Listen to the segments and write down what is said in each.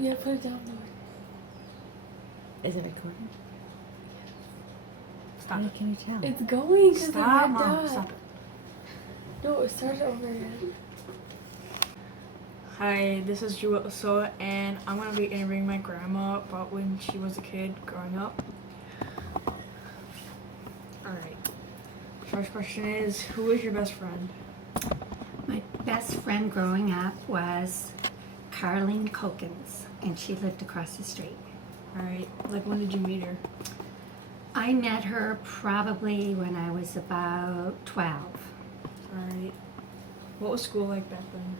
Yeah, put it down more. Is it recording? Stop How it. can you tell? It's going because the Stop, red Mom. dot. Stop it. No, it started over again. Hi, this is Jewel So, and I'm going to be interviewing my grandma about when she was a kid growing up. Alright. First question is, who is your best friend? My best friend growing up was Carlene Kokens, and she lived across the street. Alright. Like, when did you meet her? I met her probably when I was about 12. Alright. What was school like back then?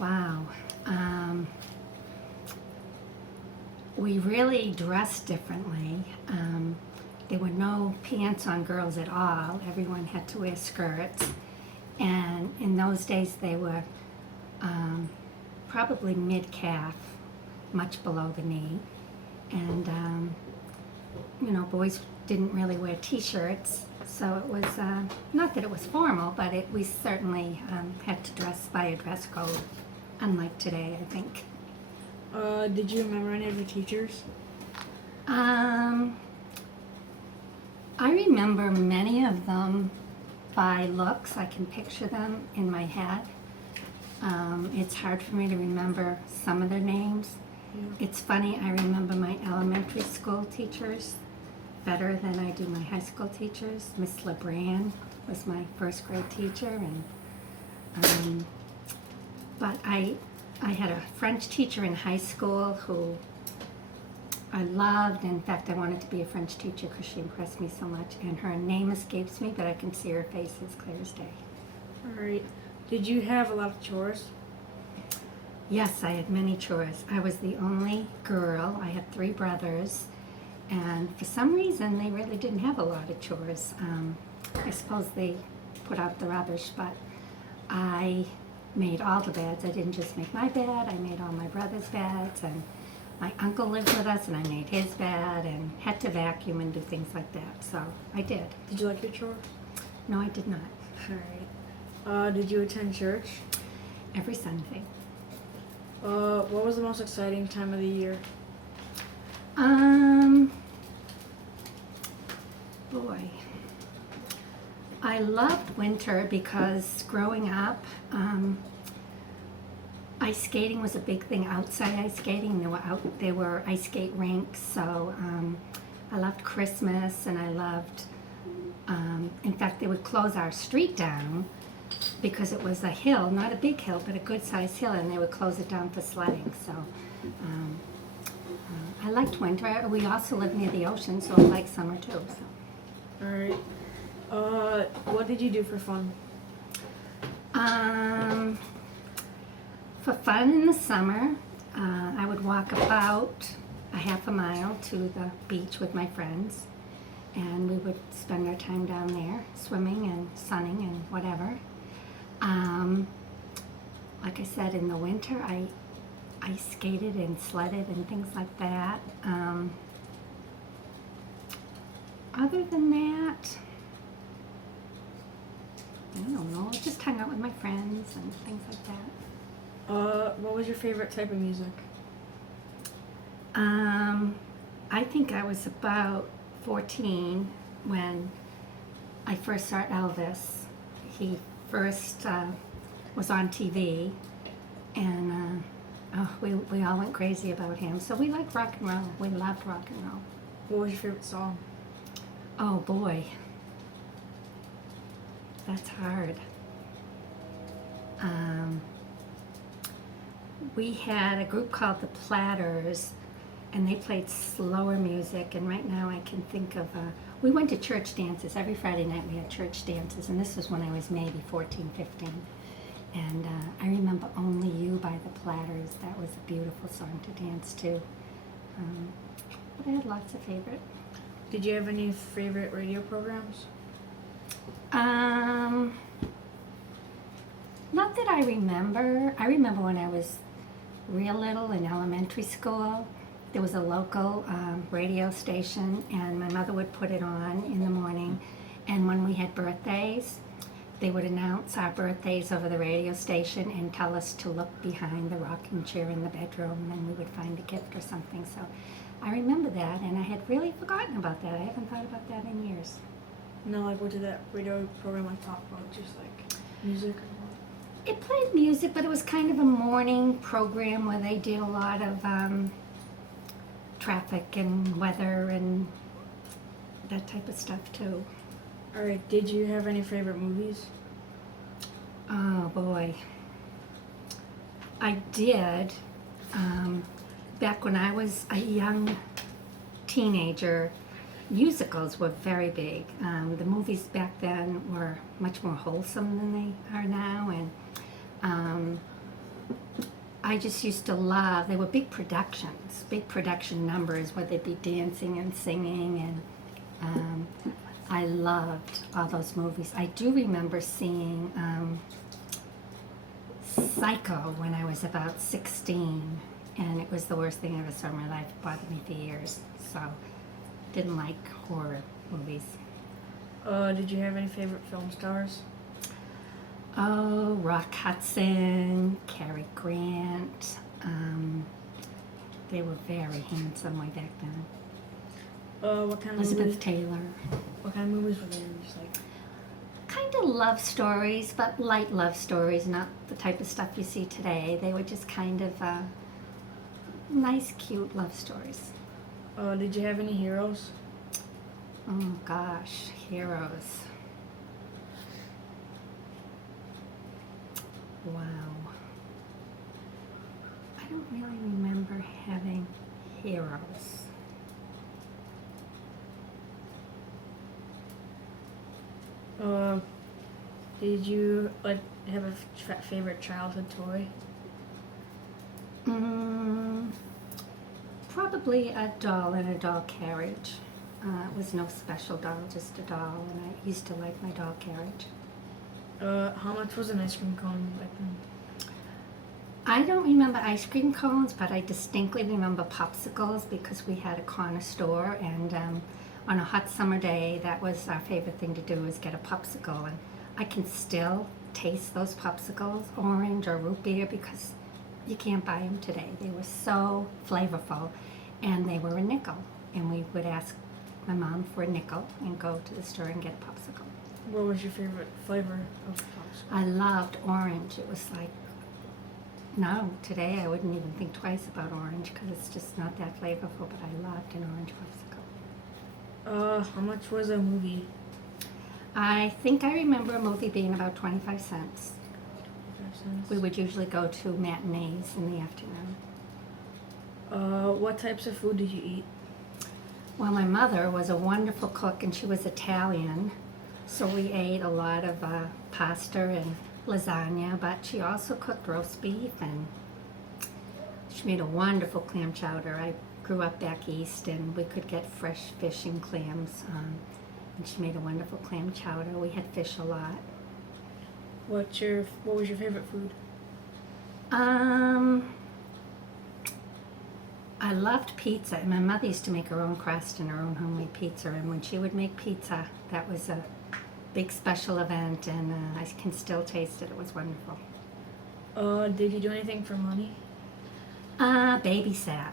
Wow. We really dressed differently. There were no pants on girls at all. Everyone had to wear skirts. And in those days they were probably mid-calf, much below the knee. And, boys didn't really wear t-shirts. So it was, not that it was formal, but we certainly had to dress by a dress code, unlike today, I think. Did you remember any of your teachers? I remember many of them by looks. I can picture them in my head. It's hard for me to remember some of their names. Yeah. It's funny, I remember my elementary school teachers better than I do my high school teachers. Miss LeBran was my first grade teacher, and but I had a French teacher in high school who I loved. In fact, I wanted to be a French teacher because she impressed me so much, and her name escapes me, but I can see her face as clear as day. Alright. Did you have a lot of chores? Yes, I had many chores. I was the only girl. I had 3 brothers, and for some reason they really didn't have a lot of chores. I suppose they put out the rubbish, but I made all the beds. I didn't just make my bed, I made all my brother's beds, and my uncle lived with us and I made his bed and had to vacuum and do things like that, so I did. Did you like your chores? No, I did not. Alright. Did you attend church? Every Sunday. What was the most exciting time of the year? Boy. I loved winter because growing up, ice skating was a big thing. Outside ice skating, there were ice skate rinks. So I loved Christmas, and I loved. In fact, they would close our street down because it was a hill, not a big hill, but a good-sized hill, and they would close it down for sledding. So I liked winter. We also lived near the ocean, so I liked summer too. So. Alright. What did you do for fun? For fun in the summer, I would walk about a half a mile to the beach with my friends, and we would spend our time down there swimming and sunning and whatever. Like I said, in the winter, I skated and sledded and things like that. Other than that, I don't know, I just hung out with my friends and things like that. What was your favorite type of music? I think I was about 14 when I first saw Elvis. He first was on TV, and we all went crazy about him. So we liked rock and roll. We loved rock and roll. What was your favorite song? Oh boy, that's hard. We had a group called the Platters, and they played slower music, and right now I can think of, we went to church dances. Every Friday night we had church dances, and this was when I was maybe 14, 15. And I remember Only You by the Platters. That was a beautiful song to dance to. But I had lots of favorite. Did you have any favorite radio programs? Not that I remember. I remember when I was real little in elementary school, there was a local radio station, and my mother would put it on in the morning. And when we had birthdays, they would announce our birthdays over the radio station and tell us to look behind the rocking chair in the bedroom, and we would find a gift or something. So I remember that, and I had really forgotten about that. I haven't thought about that in years. No, like what did that radio program like talk about? Just like music or what? It played music, but it was kind of a morning program where they did a lot of traffic and weather and that type of stuff too. Alright, did you have any favorite movies? Oh boy. I did. Back when I was a young teenager, musicals were very big. The movies back then were much more wholesome than they are now, and I just used to love, they were big productions, big production numbers where they'd be dancing and singing, and I loved all those movies. I do remember seeing Psycho when I was about 16, and it was the worst thing I ever saw in my life. It bothered me for years, so didn't like horror movies. Did you have any favorite film stars? Oh, Rock Hudson, Cary Grant. They were very handsome way back then. What kind of Elizabeth movies? Taylor. What kind of movies were they? Just like Kind of love stories, but light love stories, not the type of stuff you see today. They were just kind of nice, cute love stories. did you have any heroes? Oh gosh, heroes. Wow. I don't really remember having heroes. Did you like have a favorite childhood toy? Probably a doll in a doll carriage. It was no special doll, just a doll, and I used to like my doll carriage. How much was an ice cream cone back then? I don't remember ice cream cones, but I distinctly remember popsicles because we had a corner store, and on a hot summer day, that was our favorite thing to do, was get a popsicle. And I can still taste those popsicles, orange or root beer, because you can't buy them today. They were so flavorful, and they were a nickel. And we would ask my mom for a nickel and go to the store and get a popsicle. What was your favorite flavor of popsicle? I loved orange. It was like, no, today I wouldn't even think twice about orange because it's just not that flavorful, but I loved an orange popsicle. How much was a movie? I think I remember a movie being about 25 cents. We would usually go to matinees in the afternoon. What types of food did you eat? Well, my mother was a wonderful cook, and she was Italian, so we ate a lot of pasta and lasagna, but she also cooked roast beef, and she made a wonderful clam chowder. I grew up back east, and we could get fresh fish and clams, and she made a wonderful clam chowder. We had fish a lot. What was your favorite food? I loved pizza, and my mother used to make her own crust and her own homemade pizza, and when she would make pizza, that was a big special event, and I can still taste it. It was wonderful. Did you do anything for money? Babysat.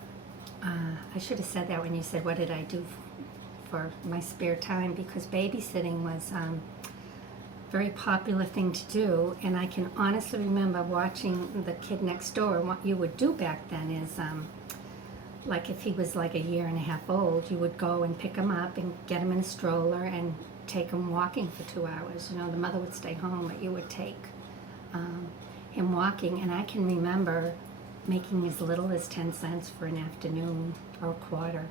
I should have said that when you said what did I do for my spare time, because babysitting was a very popular thing to do, and I can honestly remember watching the kid next door. And what you would do back then is, like if he was like a year and a half old, you would go and pick him up and get him in a stroller and take him walking for 2 hours. You know, the mother would stay home, but you would take him walking, and I can remember making as little as 10 cents for an afternoon or a quarter.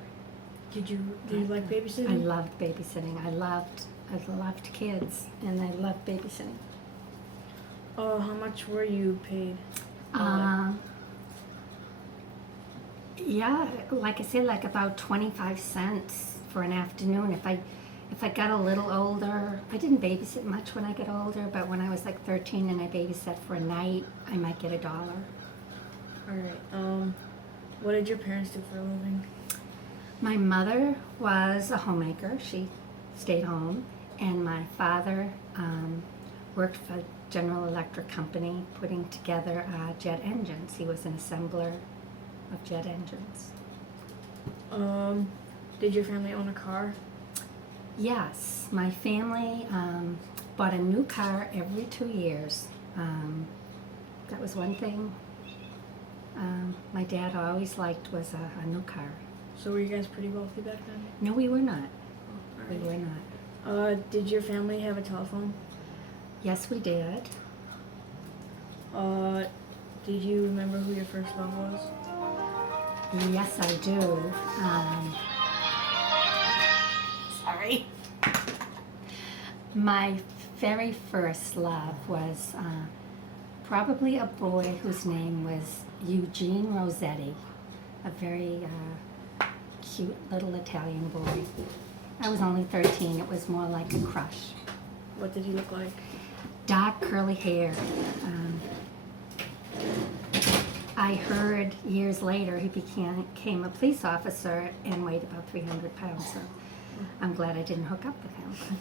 Did you like babysitting? I loved babysitting. I loved kids, and I loved babysitting. How much were you paid? Yeah, like I said, like about 25 cents for an afternoon. If I got a little older, I didn't babysit much when I got older, but when I was like 13 and I babysat for a night, I might get $1. Alright, what did your parents do for a living? My mother was a homemaker. She stayed home, and my father worked for General Electric Company putting together jet engines. He was an assembler of jet engines. Did your family own a car? Yes, my family bought a new car every 2 years. That was one thing my dad always liked was a new car. So were you guys pretty wealthy back then? No, we were not. Oh, We were not. Did your family have a telephone? Yes, we did. Did you remember who your first love was? Yes, I do. Sorry. My very first love was probably a boy whose name was Eugene Rossetti, a very cute little Italian boy. I was only 13. It was more like a crush. What did he look like? Dark curly hair. I heard years later he became a police officer and weighed about 300 pounds, so I'm glad I didn't hook up with him.